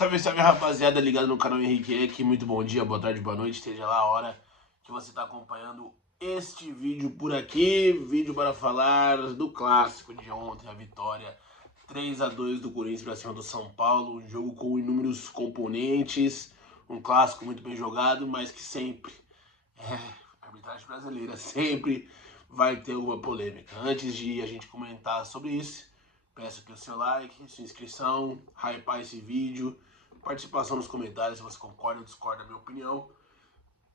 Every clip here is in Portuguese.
Salve, salve, rapaziada, ligado no canal Henrique Eck. Muito bom dia, boa tarde, boa noite, esteja lá a hora que você está acompanhando este vídeo por aqui. Vídeo para falar do clássico de ontem, a vitória 3-2 do Corinthians para cima do São Paulo. Um jogo com inúmeros componentes, um clássico muito bem jogado, mas que sempre, a arbitragem brasileira sempre vai ter alguma polêmica. Antes de a gente comentar sobre isso, peço aqui o seu like, sua inscrição, hypar esse vídeo, participação nos comentários se você concorda ou discorda da minha opinião.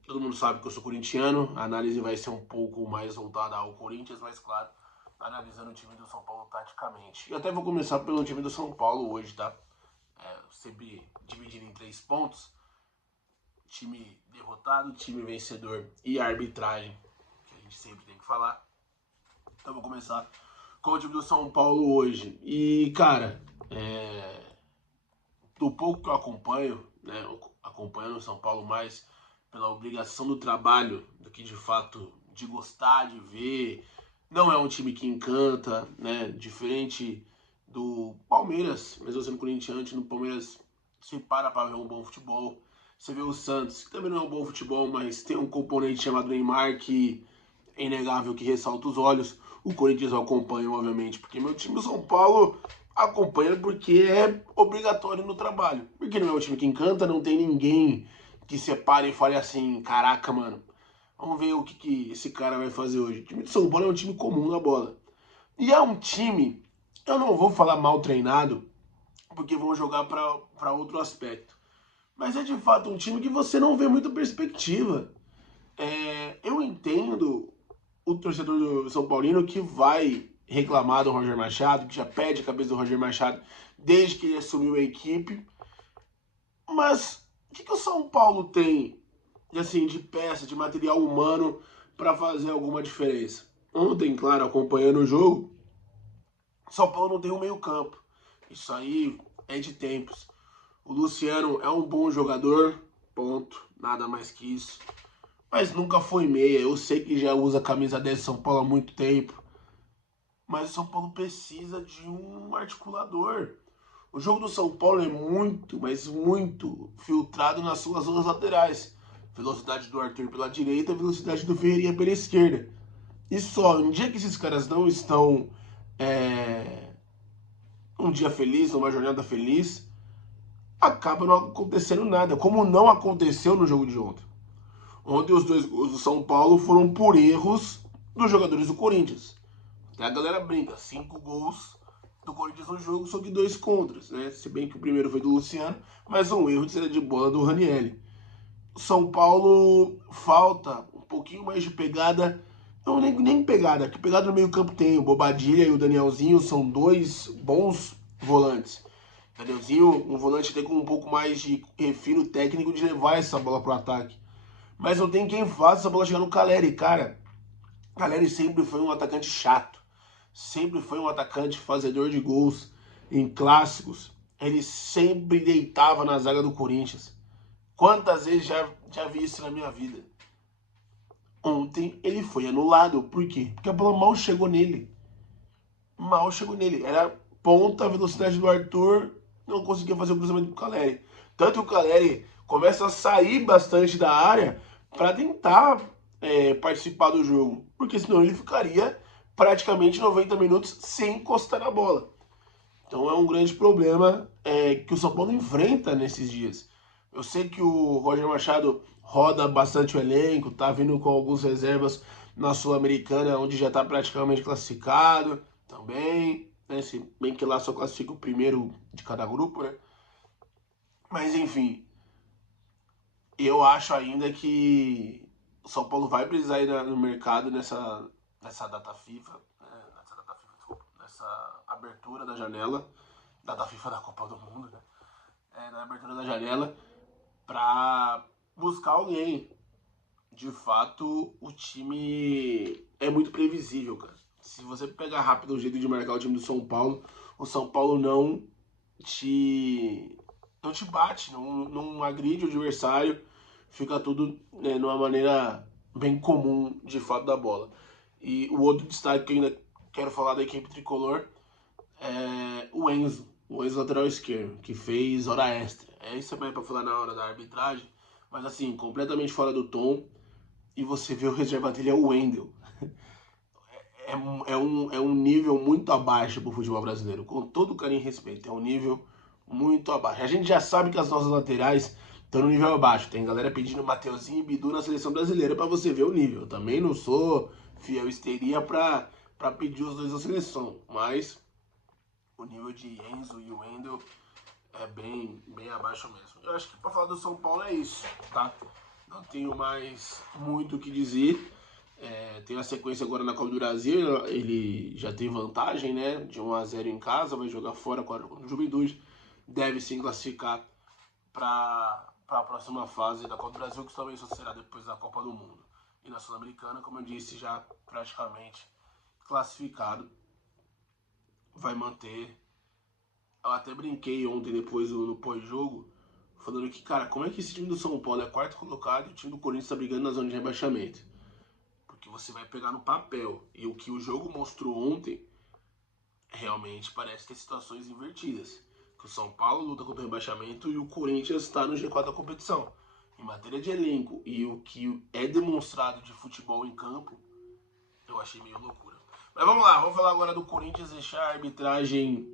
Todo mundo sabe que eu sou corintiano, a análise vai ser um pouco mais voltada ao Corinthians, mas claro, analisando o time do São Paulo taticamente. E até vou começar pelo time do São Paulo hoje, tá? Sempre dividido em 3 pontos. Time derrotado, time vencedor e a arbitragem, que a gente sempre tem que falar. Então vou começar com o time do São Paulo hoje. E, cara, do pouco que eu acompanho, né, acompanhando o São Paulo mais pela obrigação do trabalho do que de fato de gostar, de ver. Não é um time que encanta, né, diferente do Palmeiras, mas eu sendo corintiano, no Palmeiras se para ver um bom futebol. Você vê o Santos, que também não é um bom futebol, mas tem um componente chamado Neymar que é inegável, que ressalta os olhos. O Corinthians eu acompanho, obviamente, porque meu time do São Paulo acompanha porque é obrigatório no trabalho. Porque não é um time que encanta, não tem ninguém que separe e fale assim, caraca, mano, vamos ver o que esse cara vai fazer hoje. O time de São Paulo é um time comum na bola. E é um time, eu não vou falar mal treinado, porque vão jogar para outro aspecto. Mas é de fato um time que você não vê muita perspectiva. Eu entendo o torcedor do São Paulino que vai reclamar do Roger Machado, que já pede a cabeça do Roger Machado desde que ele assumiu a equipe. Mas o que o São Paulo tem assim, de peça, de material humano para fazer alguma diferença? Ontem, claro, acompanhando o jogo, São Paulo não tem um meio campo. Isso aí é de tempos. O Luciano é um bom jogador, ponto, nada mais que isso. Mas nunca foi meia. Eu sei que já usa a camisa 10 de São Paulo há muito tempo. Mas o São Paulo precisa de um articulador. O jogo do São Paulo é muito, mas muito filtrado nas suas zonas laterais. Velocidade do Arthur pela direita, velocidade do Ferreirinha pela esquerda. E só, um dia que esses caras não estão um dia feliz, numa jornada feliz, acaba não acontecendo nada, como não aconteceu no jogo de ontem. Ontem os 2 gols do São Paulo foram por erros dos jogadores do Corinthians. Até a galera brinca, 5 gols do Corinthians no jogo, só que 2 contras, né? Se bem que o primeiro foi do Luciano, mas um erro de saída de bola do Ranieri. O São Paulo falta um pouquinho mais de pegada, não nem pegada, que pegada no meio campo tem, o Bobadilha e o Danielzinho são 2 bons volantes. Danielzinho, um volante até com um pouco mais de refino técnico de levar essa bola pro ataque. Mas não tem quem faça essa bola chegar no Caleri, cara. Caleri sempre foi um atacante chato. Sempre foi um atacante fazedor de gols em clássicos. Ele sempre deitava na zaga do Corinthians. Quantas vezes já vi isso na minha vida? Ontem ele foi anulado. Por quê? Porque a bola mal chegou nele. Mal chegou nele. Era ponta, a velocidade do Arthur, não conseguia fazer o cruzamento do Caleri. Tanto que o Caleri começa a sair bastante da área para tentar participar do jogo. Porque senão ele ficaria praticamente 90 minutos sem encostar na bola. Então é um grande problema que o São Paulo enfrenta nesses dias. Eu sei que o Roger Machado roda bastante o elenco, tá vindo com algumas reservas na Sul-Americana, onde já está praticamente classificado também, né? Se bem que lá só classifica o primeiro de cada grupo, né? Mas enfim, eu acho ainda que o São Paulo vai precisar ir no mercado nessa data FIFA, né? Nessa abertura da janela, data FIFA da Copa do Mundo, né? Na abertura da janela, para buscar alguém. De fato, o time é muito previsível, cara. Se você pegar rápido o jeito de marcar o time do São Paulo, o São Paulo não te bate, não agride o adversário, fica tudo, né, numa maneira bem comum, de fato, da bola. E o outro destaque que eu ainda quero falar da equipe tricolor é o Enzo. o ex-lateral esquerdo, que fez hora extra. É isso também para falar na hora da arbitragem, mas assim, completamente fora do tom. E você vê o reserva dele é o Wendel. É um nível muito abaixo pro futebol brasileiro, com todo carinho e respeito. É um nível muito abaixo. A gente já sabe que as nossas laterais estão no nível abaixo. Tem galera pedindo Mateuzinho e Bidu na seleção brasileira para você ver o nível. Eu também não sou fiel histeria para pedir os dois na seleção, mas o nível de Enzo e o Wendel é bem abaixo mesmo. Eu acho que para falar do São Paulo é isso, tá? Não tenho mais muito o que dizer. Tem a sequência agora na Copa do Brasil, ele já tem vantagem, né? De 1-0 em casa, vai jogar fora contra o Juventude. Deve se classificar para a próxima fase da Copa do Brasil, que talvez só será depois da Copa do Mundo. E na Sul-Americana, como eu disse, já praticamente classificado. Vai manter. Eu até brinquei ontem, depois no pós-jogo, falando que, cara, como é que esse time do São Paulo é quarto colocado e o time do Corinthians está brigando na zona de rebaixamento? Porque você vai pegar no papel. E o que o jogo mostrou ontem, realmente parece ter situações invertidas. Que o São Paulo luta contra o rebaixamento e o Corinthians está no G4 da competição. Em matéria de elenco e o que é demonstrado de futebol em campo, eu achei meio loucura. Mas vamos lá, vamos falar agora do Corinthians, deixar a arbitragem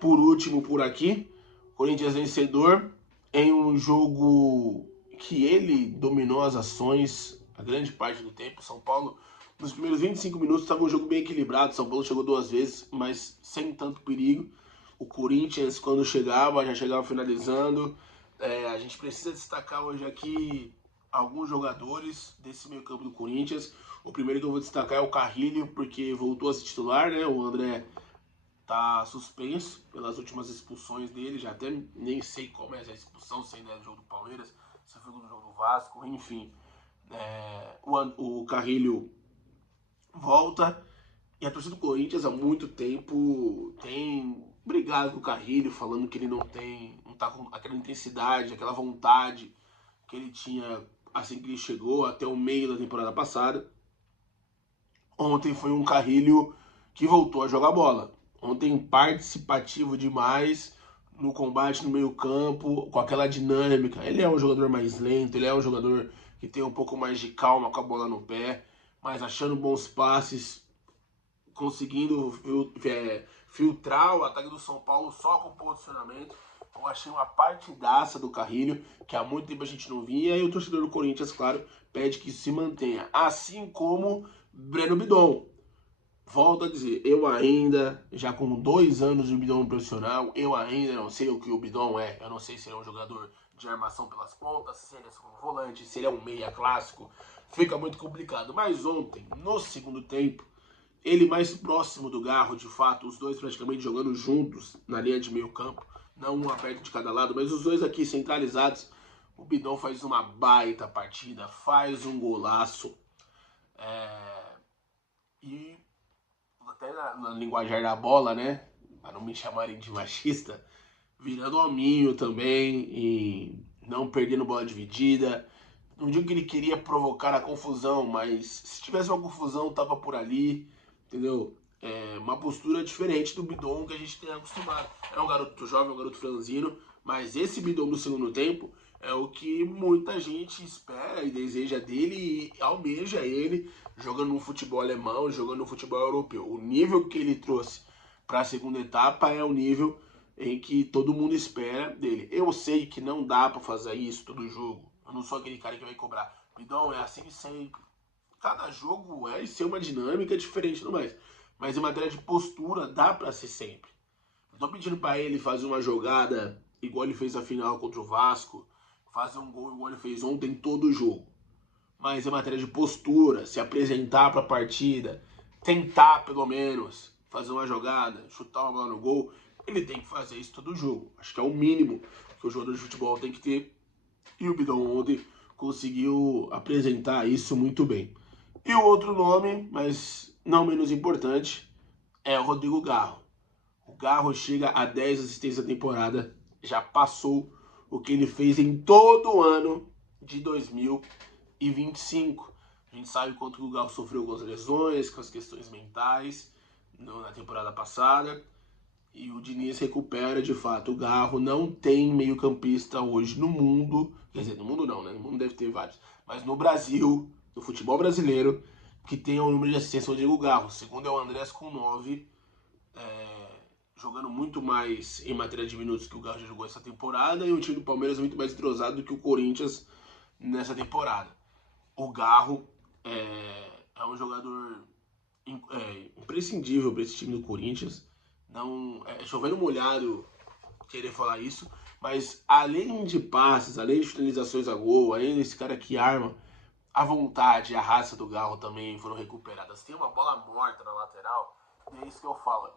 por último por aqui. Corinthians vencedor em um jogo que ele dominou as ações a grande parte do tempo. São Paulo, nos primeiros 25 minutos, estava um jogo bem equilibrado. São Paulo chegou 2 vezes, mas sem tanto perigo. O Corinthians, quando chegava, já chegava finalizando. A gente precisa destacar hoje aqui alguns jogadores desse meio campo do Corinthians. O primeiro que eu vou destacar é o Carrilho, porque voltou a ser titular, né? O André tá suspenso pelas últimas expulsões dele, já até nem sei como é essa expulsão, se ainda é do jogo do Palmeiras, se foi do jogo do Vasco, enfim. O Carrilho volta e a torcida do Corinthians há muito tempo tem brigado com o Carrilho, falando que ele não tá com aquela intensidade, aquela vontade que ele tinha assim que ele chegou até o meio da temporada passada. Ontem foi um Carrilho que voltou a jogar bola. Ontem participativo demais no combate no meio campo, com aquela dinâmica. Ele é um jogador mais lento, ele é um jogador que tem um pouco mais de calma com a bola no pé, mas achando bons passes, conseguindo filtrar o ataque do São Paulo só com posicionamento. Eu achei uma partidaça do Carrilho, que há muito tempo a gente não via, e o torcedor do Corinthians, claro, pede que isso se mantenha. Assim como Breno Bidon. Volto a dizer, eu ainda, já com 2 anos de Bidon profissional, eu ainda não sei o que o Bidon é. Eu não sei se ele é um jogador de armação pelas pontas, se ele é um volante, se ele é um meia clássico. Fica muito complicado. Mas ontem, no segundo tempo, ele mais próximo do Garro, de fato, os dois praticamente jogando juntos na linha de meio campo, não um aberto de cada lado, mas os dois aqui centralizados. O Bidon faz uma baita partida, faz um golaço. E até na linguajar da bola, né? Para não me chamarem de machista, virando hominho também e não perdendo bola dividida. Não digo que ele queria provocar a confusão, mas se tivesse uma confusão, tava por ali, entendeu? Uma postura diferente do Bidon que a gente tem acostumado. É um garoto jovem, um garoto franzino, mas esse Bidon do segundo tempo é o que muita gente espera e deseja dele e almeja ele jogando no futebol alemão, jogando no futebol europeu. O nível que ele trouxe para a segunda etapa é o nível em que todo mundo espera dele. Eu sei que não dá para fazer isso todo jogo. Eu não sou aquele cara que vai cobrar. Bidon, é assim sempre. Cada jogo vai ser uma dinâmica diferente, não mais. Mas em matéria de postura, dá para ser sempre. Não tô pedindo para ele fazer uma jogada igual ele fez a final contra o Vasco, fazer um gol igual ele fez ontem todo o jogo. Mas em matéria de postura, se apresentar para a partida, tentar pelo menos fazer uma jogada, chutar uma bola no gol, ele tem que fazer isso todo jogo. Acho que é o mínimo que o jogador de futebol tem que ter. E o Bidon ontem conseguiu apresentar isso muito bem. E o outro nome, mas não menos importante, é o Rodrigo Garro. O Garro chega a 10 assistências na temporada, já passou o que ele fez em todo o ano de 2025. A gente sabe quanto o Garro sofreu com as lesões, com as questões mentais na temporada passada. E o Diniz recupera de fato o Garro. Não tem meio campista hoje no mundo, quer dizer, no mundo não, né? No mundo deve ter vários, mas no Brasil, no futebol brasileiro, que tenha o número de assistência do Diego Garro. Segundo é o Andrés com 9, jogando muito mais em matéria de minutos que o Garro já jogou essa temporada, e o time do Palmeiras é muito mais entrosado do que o Corinthians nessa temporada. O Garro é um jogador imprescindível para esse time do Corinthians. Não é chovendo molhado querer falar isso, mas além de passes, além de finalizações a gol, além desse cara que arma, a vontade e a raça do Garro também foram recuperadas. Tem uma bola morta na lateral, e é isso que eu falo.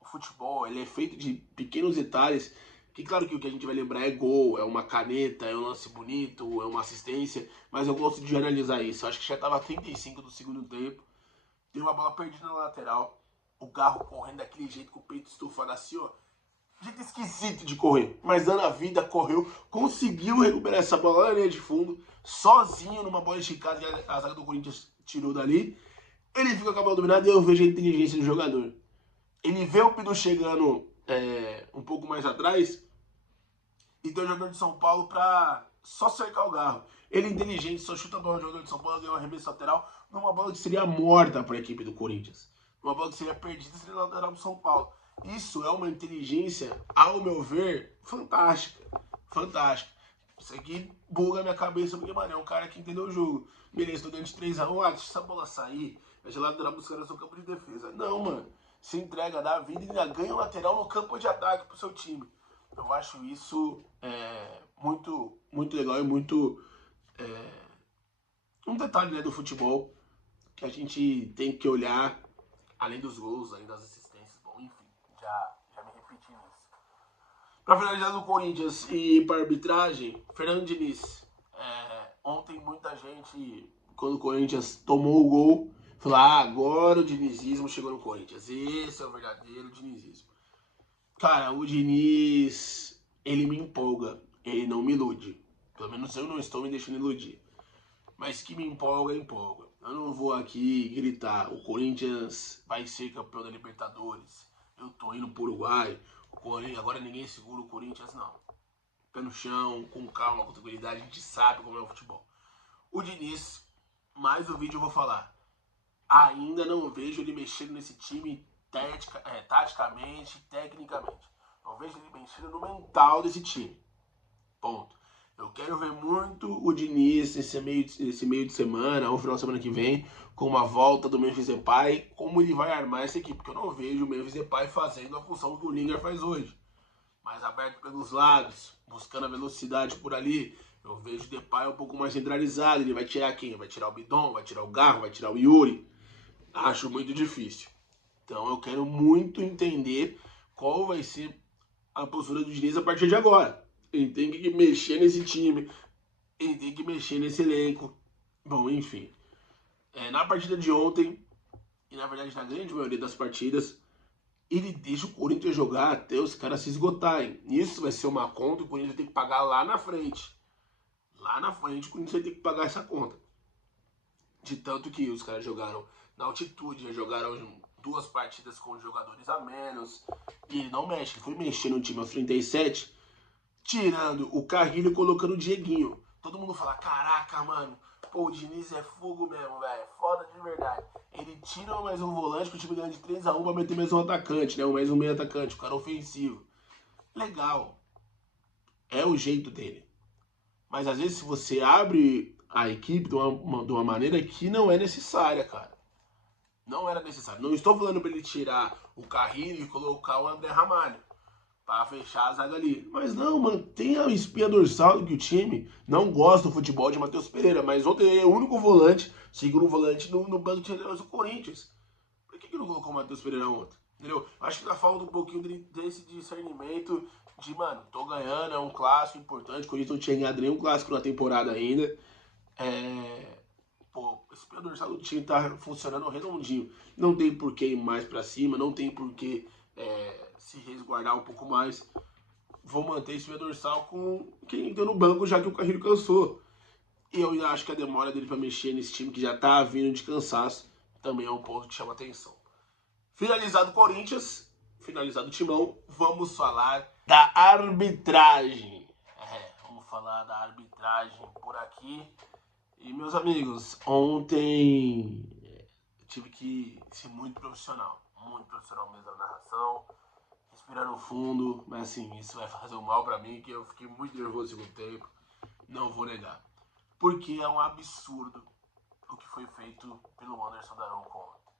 O futebol, ele é feito de pequenos detalhes, que claro que o que a gente vai lembrar é gol, é uma caneta, é um lance bonito, é uma assistência, mas eu gosto de analisar isso. Eu acho que já estava 35 do segundo tempo, tem uma bola perdida na lateral, o Garro correndo daquele jeito com o peito estufado assim, ó, jeito esquisito de correr, mas dando a vida, correu, conseguiu recuperar essa bola na linha de fundo, sozinho numa bola esticada que a zaga do Corinthians tirou dali. Ele fica com a bola dominada e eu vejo a inteligência do jogador. Ele vê o Pidu chegando um pouco mais atrás e tem o jogador de São Paulo pra só cercar o Garro. Ele inteligente, só chuta a bola do jogador de São Paulo, ganhou um arremesso lateral numa bola que seria morta para a equipe do Corinthians. Uma bola que seria perdida, seria lateral pro São Paulo. Isso é uma inteligência, ao meu ver, fantástica. Fantástica. Isso aqui buga minha cabeça, porque, mano, é um cara que entendeu o jogo. Beleza, tô dentro de 3-1, deixa essa bola sair, vai lateral pros caras no campo de defesa. Não, mano. Se entrega, dá a vida e ainda ganha o lateral no campo de ataque pro seu time. Eu acho isso muito, muito legal e muito um detalhe, né, do futebol que a gente tem que olhar, além dos gols, além das assistências. Bom, enfim, já me repeti nisso. Para finalizar no Corinthians e para arbitragem, Fernando Diniz. Ontem muita gente, quando o Corinthians tomou o gol, falou: agora o dinizismo chegou no Corinthians. Esse é o verdadeiro dinizismo. Cara, o Diniz, ele me empolga, ele não me ilude. Pelo menos eu não estou me deixando iludir. Mas que me empolga, empolga. Eu não vou aqui gritar: o Corinthians vai ser campeão da Libertadores, eu tô indo pro Uruguai, agora ninguém segura o Corinthians, não. Pé no chão, com calma, com tranquilidade, a gente sabe como é o futebol. O Diniz, mais um vídeo eu vou falar, ainda não vejo ele mexendo nesse time taticamente, tecnicamente. Eu vejo ele mexendo no mental desse time. Ponto. Eu quero ver muito o Diniz esse meio de semana, ou final de semana que vem, com uma volta do Memphis Depay, como ele vai armar essa equipe. Porque eu não vejo o Memphis Depay fazendo a função que o Lingard faz hoje. Mais aberto pelos lados, buscando a velocidade por ali. Eu vejo o Depay um pouco mais centralizado. Ele vai tirar quem? Vai tirar o Bidon, vai tirar o Garro, vai tirar o Yuri. Acho muito difícil. Então eu quero muito entender qual vai ser a postura do Diniz a partir de agora. Ele tem que mexer nesse time, ele tem que mexer nesse elenco. Bom, enfim. Na partida de ontem, e na verdade na grande maioria das partidas, ele deixa o Corinthians jogar até os caras se esgotarem. Isso vai ser uma conta que o Corinthians vai ter que pagar lá na frente. Lá na frente o Corinthians vai ter que pagar essa conta. De tanto que os caras jogaram na altitude, já jogaram 2 partidas com jogadores a menos. E ele não mexe, ele foi mexer no time aos 37, tirando o Carrilho e colocando o Dieguinho. Todo mundo fala: caraca, mano, pô, o Diniz é fogo mesmo, velho, foda de verdade. Ele tira mais um volante que o time ganha de 3-1 pra meter mais um atacante, né? Mais um meio atacante, o cara ofensivo. Legal. É o jeito dele. Mas às vezes se você abre a equipe de uma maneira que não é necessária, cara. Não era necessário. Não estou falando pra ele tirar o Carrilho e colocar o André Ramalho para fechar a zaga ali. Mas não, mantém a espinha dorsal que o time não gosta do futebol de Matheus Pereira. Mas ontem ele é o único volante, segundo volante no banco de reservas do Corinthians. Por que não colocou o Matheus Pereira ontem? Entendeu? Acho que ainda falta um pouquinho desse discernimento de, mano, tô ganhando, é um clássico importante. O Corinthians não tinha ganhado nenhum clássico na temporada ainda. Pô, esse espinha dorsal do time tá funcionando redondinho. Não tem por que ir mais pra cima, não tem por que se resguardar um pouco mais. Vou manter esse dorsal com quem deu no banco, já que o Carrilho cansou. E eu acho que a demora dele para mexer nesse time que já tá vindo de cansaço também é um ponto que chama atenção. Finalizado o Corinthians, finalizado o Timão, vamos falar da arbitragem. Vamos falar da arbitragem por aqui. E, meus amigos, ontem tive que ser muito profissional mesmo na narração, respirando fundo, mas assim, isso vai fazer um mal pra mim, que eu fiquei muito nervoso no segundo tempo, não vou negar. Porque é um absurdo o que foi feito pelo Anderson Daronco ontem.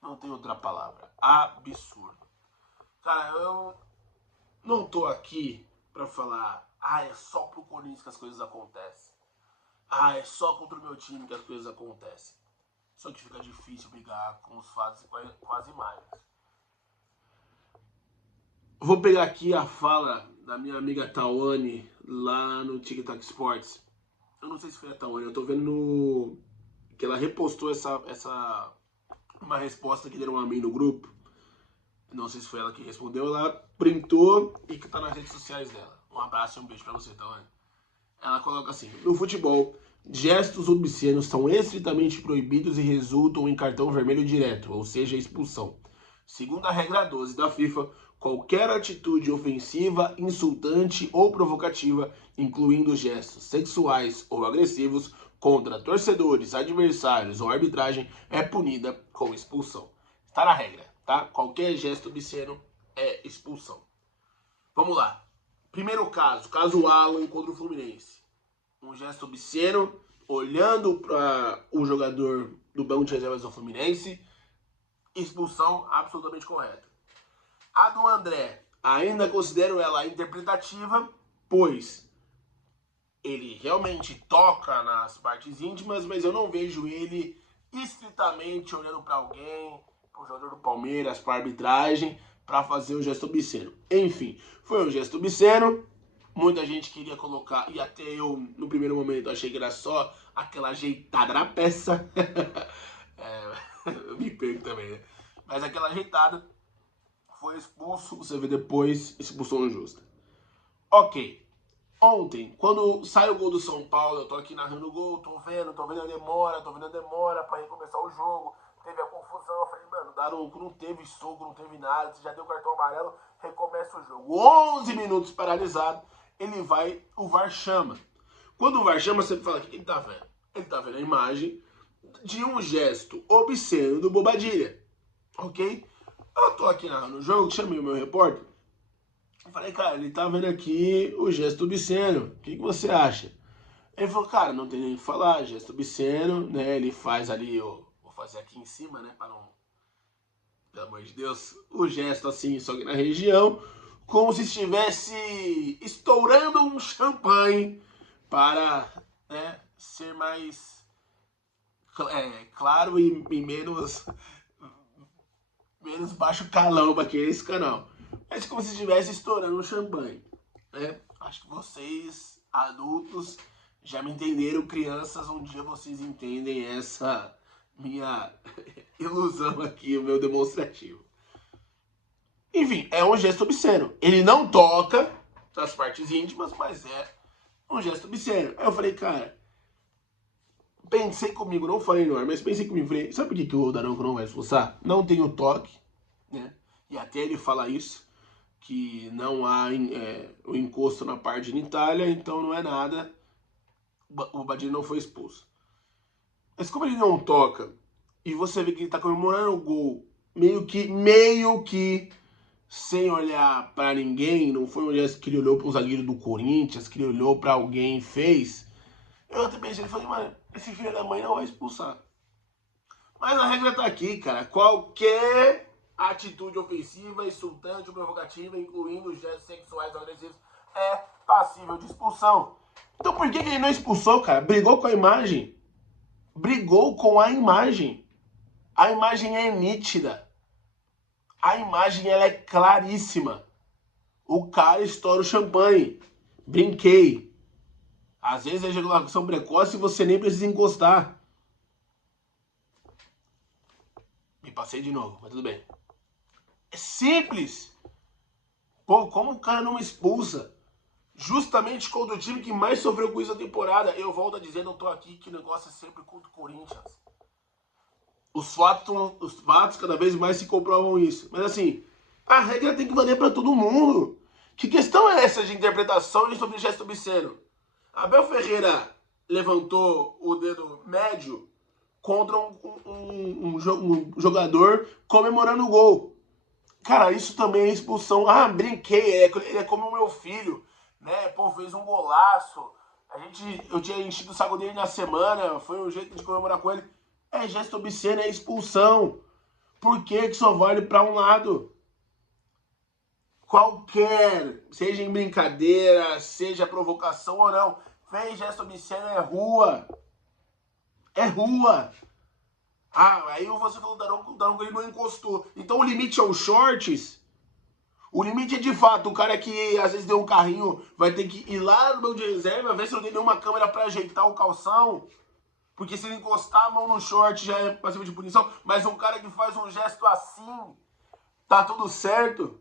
Não tem outra palavra. Absurdo. Cara, eu não tô aqui pra falar, é só pro Corinthians que as coisas acontecem. É só contra o meu time que as coisas acontecem. Só que fica difícil brigar com os fatos e com as imagens. Vou pegar aqui a fala da minha amiga Tawane lá no TikTok Sports. Eu não sei se foi a Tawane, eu tô vendo que ela repostou uma resposta que deram a mim no grupo. Não sei se foi ela que respondeu, ela printou e que tá nas redes sociais dela. Um abraço e um beijo pra você, Tawane. Ela coloca assim: no futebol, gestos obscenos são estritamente proibidos e resultam em cartão vermelho direto, ou seja, expulsão. Segundo a regra 12 da FIFA, qualquer atitude ofensiva, insultante ou provocativa, incluindo gestos sexuais ou agressivos contra torcedores, adversários ou arbitragem, é punida com expulsão. Está na regra, tá? Qualquer gesto obsceno é expulsão. Vamos lá. Primeiro caso Alan contra o Fluminense. Um gesto obsceno, olhando para o jogador do banco de reservas do Fluminense, expulsão absolutamente correta. A do André, ainda considero ela interpretativa, pois ele realmente toca nas partes íntimas, mas eu não vejo ele estritamente olhando para alguém, para o jogador do Palmeiras, para a arbitragem, para fazer um gesto obsceno. Enfim, foi um gesto obsceno. Muita gente queria colocar, e até eu, no primeiro momento, achei que era só aquela ajeitada na peça. Eu me perco também, né? Mas aquela ajeitada, foi expulso, você vê depois, expulsão injusta. Ok. Ontem, quando sai o gol do São Paulo, eu tô aqui narrando o gol, tô vendo a demora pra recomeçar o jogo. Teve a confusão, eu falei, mano, Daronco, não teve soco, não teve nada, você já deu cartão amarelo, recomeça o jogo. 11 minutos paralisado, ele vai, o VAR chama. Quando o VAR chama, você fala, o que ele tá vendo? Ele tá vendo a imagem de um gesto obsceno do Bobadilha, ok? Eu tô aqui narrando o jogo, chamei o meu repórter, eu falei, cara, ele tá vendo aqui o gesto obsceno, o que você acha? Ele falou, cara, não tem nem o que falar, gesto obsceno, né, ele faz ali, vou fazer aqui em cima, né, para não, pelo amor de Deus, o gesto assim, só que na região, como se estivesse estourando um champanhe para, né, ser mais claro e menos baixo calão para aquele canal. Mas como se estivesse estourando um champanhe, né? Acho que vocês, adultos, já me entenderam, crianças, um dia vocês entendem essa minha ilusão aqui, o meu demonstrativo. Enfim, é um gesto obsceno. Ele não toca nas partes íntimas, mas é um gesto obsceno. Aí eu falei, cara, pensei comigo, não falei no ar, mas pensei comigo, falei, sabe por que o Daronco não vai expulsar? Não tem o toque, né? E até ele fala isso, que não há o encosto na parte genitália, então não é nada, o Badilha não foi expulso. Mas como ele não toca, e você vê que ele tá comemorando o gol, meio que sem olhar pra ninguém, não foi um gesto que ele olhou pro zagueiro do Corinthians, que ele olhou pra alguém e fez, eu até pensei, falei, mano, esse filho da mãe não vai expulsar. Mas a regra tá aqui, cara, qualquer atitude ofensiva, insultante ou provocativa, incluindo gestos sexuais ou agressivos, é passível de expulsão. Então por que ele não expulsou, cara? Brigou com a imagem. Brigou com a imagem. A imagem é nítida. A imagem ela é claríssima. O cara estoura o champanhe. Brinquei. Às vezes é ejaculação precoce e você nem precisa encostar. Me passei de novo, mas tudo bem. É simples. Pô, como o cara não expulsa? Justamente contra o time que mais sofreu com isso na temporada. Eu volto a dizer, não tô aqui, que o negócio é sempre contra o Corinthians. Os fatos cada vez mais se comprovam isso. Mas assim, A regra tem que valer para todo mundo. Que questão é essa de interpretação sobre gesto obsceno? Abel Ferreira levantou o dedo médio contra um jogador comemorando o gol. Cara, isso também é expulsão. Ah, brinquei, ele é como o meu filho, né? Pô, fez um golaço. Eu tinha enchido o saco dele na semana, foi um jeito de comemorar com ele. É gesto obsceno, é expulsão. Por que só vale para um lado? Qualquer, seja em brincadeira, seja provocação ou não, fez gesto obsceno, é rua. É rua. Ah, aí você falou do Daronco, ele não encostou. Então o limite é os shorts? O limite é de fato, o cara que às vezes deu um carrinho vai ter que ir lá no banco de reserva, ver se não tem nenhuma câmera pra ajeitar o calção. Porque se ele encostar a mão no short já é passivo de punição. Mas um cara que faz um gesto assim, tá tudo certo.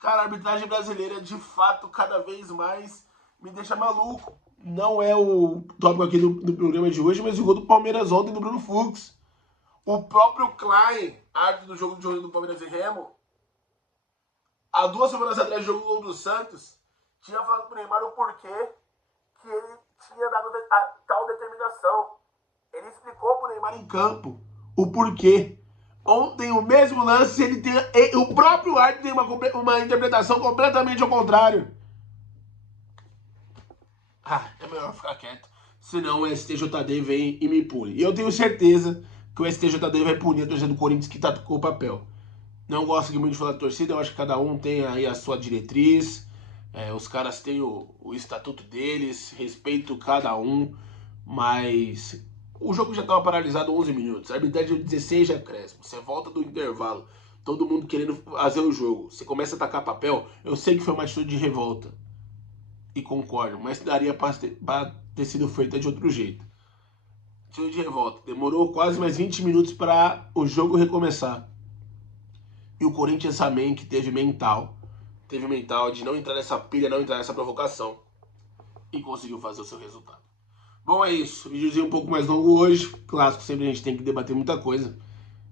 Cara, a arbitragem brasileira, de fato, cada vez mais me deixa maluco. Não é o tópico aqui do programa de hoje, mas o gol do Palmeiras ontem do Bruno Fux. O próprio Klein, árbitro do jogo de hoje do Palmeiras e Remo, há 2 semanas atrás, do jogo do gol do Santos, tinha falado pro Neymar o porquê que ele tinha dado a tal determinação. Ele explicou pro Neymar em campo o porquê. Ontem, o mesmo lance, o próprio árbitro tem uma interpretação completamente ao contrário. Ah, é melhor ficar quieto. Senão o STJD vem e me pune. E eu tenho certeza que o STJD vai punir a torcida do Corinthians que tatuou o papel. Não gosto aqui muito de falar de torcida, eu acho que cada um tem aí a sua diretriz. Os caras têm o estatuto deles, respeito cada um, mas o jogo já estava paralisado 11 minutos, a arbitragem de 16 já cresce, você volta do intervalo, todo mundo querendo fazer o jogo, você começa a atacar papel, eu sei que foi uma atitude de revolta, e concordo, mas daria para ter sido feita de outro jeito. Atitude de revolta, demorou quase mais 20 minutos para o jogo recomeçar. E o Corinthians também, que teve mental de não entrar nessa pilha, não entrar nessa provocação, e conseguiu fazer o seu resultado. Bom, é isso. Videozinho um pouco mais longo hoje. Clássico, sempre a gente tem que debater muita coisa.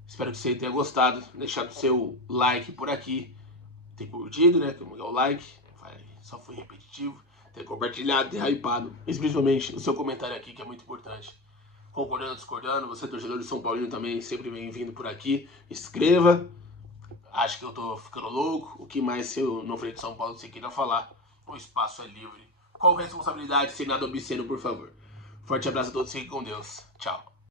Espero que você tenha gostado. Deixado o seu like por aqui. Ter curtido, né? Que é o like. Só fui repetitivo. Ter compartilhado, ter hypado. Mas principalmente o seu comentário aqui, que é muito importante. Concordando, discordando. Você, torcedor de São Paulino, também sempre bem-vindo por aqui. Escreva. Acho que eu tô ficando louco. O que mais se eu não falei de São Paulo você queira falar? O espaço é livre. Com responsabilidade, sem nada obsceno, por favor. Forte abraço a todos, fiquem com Deus. Tchau.